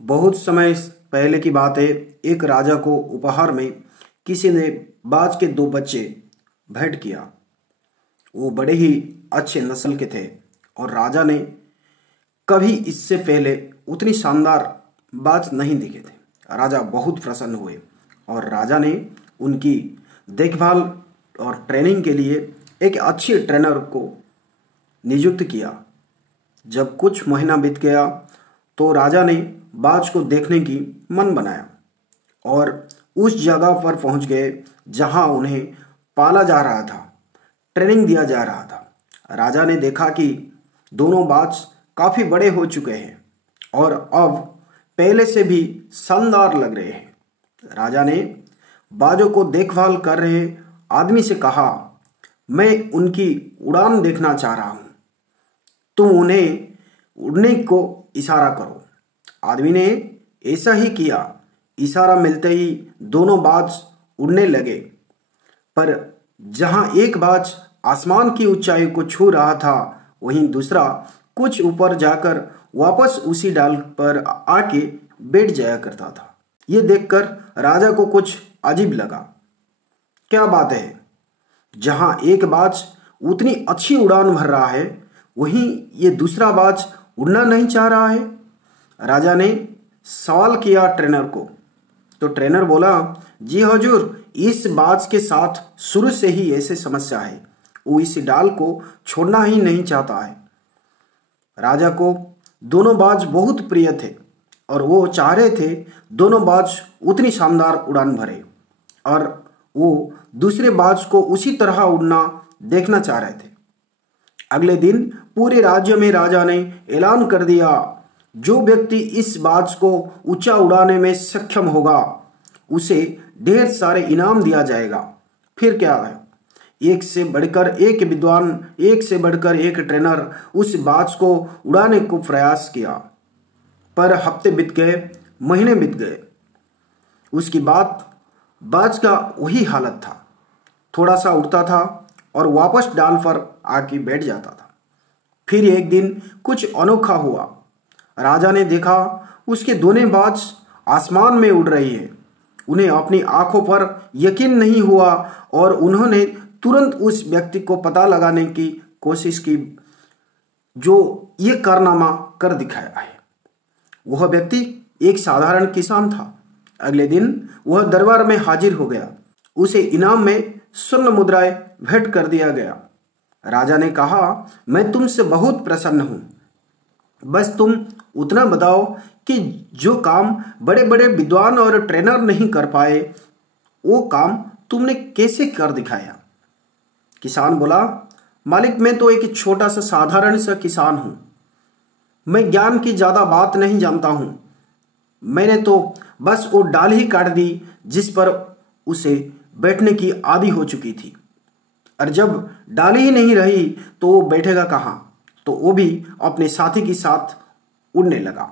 बहुत समय पहले की बात है। एक राजा को उपहार में किसी ने बाज के दो बच्चे भेंट किया। वो बड़े ही अच्छे नस्ल के थे और राजा ने कभी इससे पहले उतनी शानदार बाज नहीं देखे थे। राजा बहुत प्रसन्न हुए और राजा ने उनकी देखभाल और ट्रेनिंग के लिए एक अच्छे ट्रेनर को नियुक्त किया। जब कुछ महीना बीत गया तो राजा ने बाज को देखने की मन बनाया और उस जगह पर पहुंच गए जहां उन्हें पाला जा रहा था, ट्रेनिंग दिया जा रहा था। राजा ने देखा कि दोनों बाज काफी बड़े हो चुके हैं और अब पहले से भी शानदार लग रहे हैं। राजा ने बाजों को देखभाल कर रहे आदमी से कहा, मैं उनकी उड़ान देखना चाह रहा हूं, तुम उन्हें उड़ने को इशारा करो। आदमी ने ऐसा ही किया। इशारा मिलते ही दोनों बाज उड़ने लगे, पर जहां एक बाज आसमान की ऊंचाई को छू रहा था, वहीं दूसरा कुछ ऊपर जाकर वापस उसी डाल पर आके बैठ जाया करता था। ये देखकर राजा को कुछ अजीब लगा। क्या बात है, जहां एक बाज उतनी अच्छी उड़ान भर रहा है, वहीं ये दूसरा बाज उड़ना नहीं चाह रहा है। राजा ने सवाल किया ट्रेनर को, तो ट्रेनर बोला, जी हजूर, इस बाज के साथ शुरू से ही ऐसे समस्या है, वो इस डाल को छोड़ना ही नहीं चाहता है। राजा को दोनों बाज बहुत प्रिय थे और वो चाह रहे थे दोनों बाज उतनी शानदार उड़ान भरे और वो दूसरे बाज को उसी तरह उड़ना देखना चाह रहे थे। अगले दिन पूरे राज्य में राजा ने ऐलान कर दिया, जो व्यक्ति इस बाज को ऊंचा उड़ाने में सक्षम होगा उसे ढेर सारे इनाम दिया जाएगा। फिर क्या है, एक से बढ़कर एक विद्वान, एक से बढ़कर एक ट्रेनर उस बाज को उड़ाने को प्रयास किया, पर हफ्ते बीत गए, महीने बीत गए। उसकी बात बाज का वही हालत था, थोड़ा सा उड़ता था और वापस डाल पर आके बैठ जाता था। फिर एक दिन कुछ अनोखा हुआ। राजा ने देखा उसके दोनों बाज आसमान में उड़ रही है। उन्हें अपनी आंखों पर यकीन नहीं हुआ और उन्होंने तुरंत उस व्यक्ति को पता लगाने की कोशिश की जो ये कारनामा कर दिखाया है। वह व्यक्ति एक साधारण किसान था। अगले दिन वह दरबार में हाजिर हो गया। उसे इनाम में स्वर्ण मुद्राएं भेंट कर दिया गया। राजा ने कहा, मैं तुमसे बहुत प्रसन्न हूं, बस तुम उतना बताओ कि जो काम बड़े बड़े विद्वान और ट्रेनर नहीं कर पाए, वो काम तुमने कैसे कर दिखाया। किसान बोला, मालिक, मैं तो एक छोटा सा साधारण सा किसान हूं, मैं ज्ञान की ज्यादा बात नहीं जानता हूं। मैंने तो बस वो डाल ही काट दी जिस पर उसे बैठने की आदि हो चुकी थी, और जब डाली ही नहीं रही तो वो बैठेगा कहाँ। तो वो भी अपने साथी के साथ उड़ने लगा।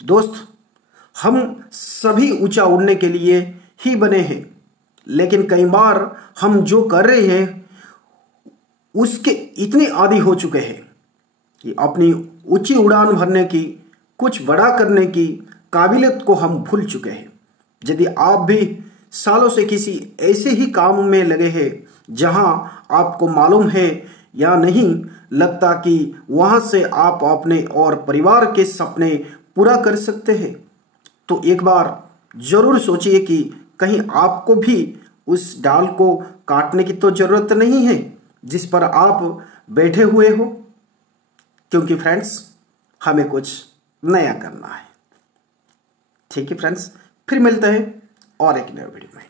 दोस्त, हम सभी ऊंचा उड़ने के लिए ही बने हैं, लेकिन कई बार हम जो कर रहे हैं उसके इतने आदी हो चुके हैं कि अपनी ऊंची उड़ान भरने की, कुछ बड़ा करने की काबिलियत को हम भूल चुके हैं। यदि आप भी सालों से किसी ऐसे ही काम में लगे हैं जहां आपको मालूम है या नहीं लगता कि वहां से आप अपने और परिवार के सपने पूरा कर सकते हैं, तो एक बार जरूर सोचिए कि कहीं आपको भी उस डाल को काटने की तो जरूरत नहीं है जिस पर आप बैठे हुए हो, क्योंकि फ्रेंड्स, हमें कुछ नया करना है। ठीक है फ्रेंड्स, फिर मिलते हैं और एक नए वीडियो में।